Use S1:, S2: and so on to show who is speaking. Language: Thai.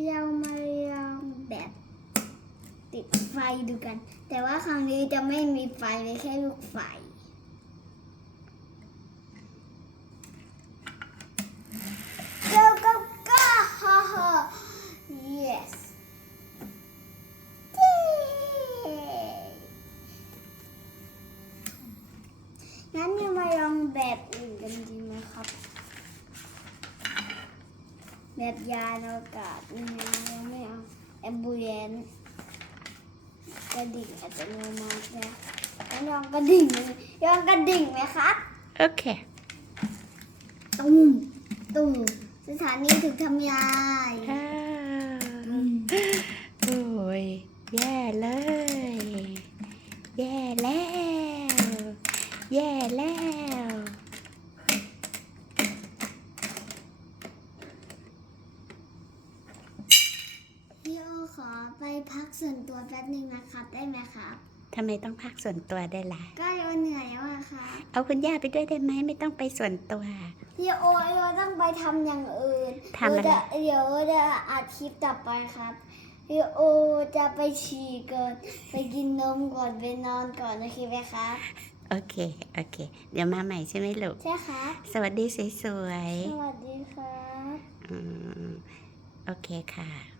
S1: เรามาลองแบบติดไฟดูกัน แต่ว่าครั้งนี้จะไม่มีไฟมีแค่ลูกไฟ Go go go ha ha yes งั้นเรามาลองแบบอื่นกันดีไหมครับ แบบยานอากาศนี่นะยังไม่เอาแอมบูเลนกระดิ่งอัตโนมัตินะแล้วลองกระดิ่งไหมลองกระดิ่งไหมครับ
S2: โอเค
S1: ตุ้มตุ้มสถานีถูกทำลาย
S2: อ้าวโอ้ยแย่เลย แย่แล้ว แย่แล้ว
S1: พี่โอ ขอไปพักส่วนตัวแป๊บนึงนะครับได้ไหมครับ
S2: ทำไมต้องพักส่วนตัวได้วยล่ะ
S1: ก็โยเหนื่อยแล้วอะครับ
S2: เอาคุณย่าไปด้วยได้ไหมไม่ต้องไปส่วนตัว
S1: พี่โอโยต้องไปทำอย่างอื่น
S2: ทำอะไร
S1: เดี๋ยวเดี๋ยวจะอาทิตย์ต่อไปครับพี่โอจะไปฉี่ก่อน ไปกินนมก่อนไปนอนก่อนโอเคไหมครับ
S2: โอเค โอเค เดี๋ยวมาใหม่ใช่ไหมลูก
S1: ใช่ครับ
S2: สวัสดีสวย
S1: สวัสดีครับ
S2: ๆอืมโอเคค่ะ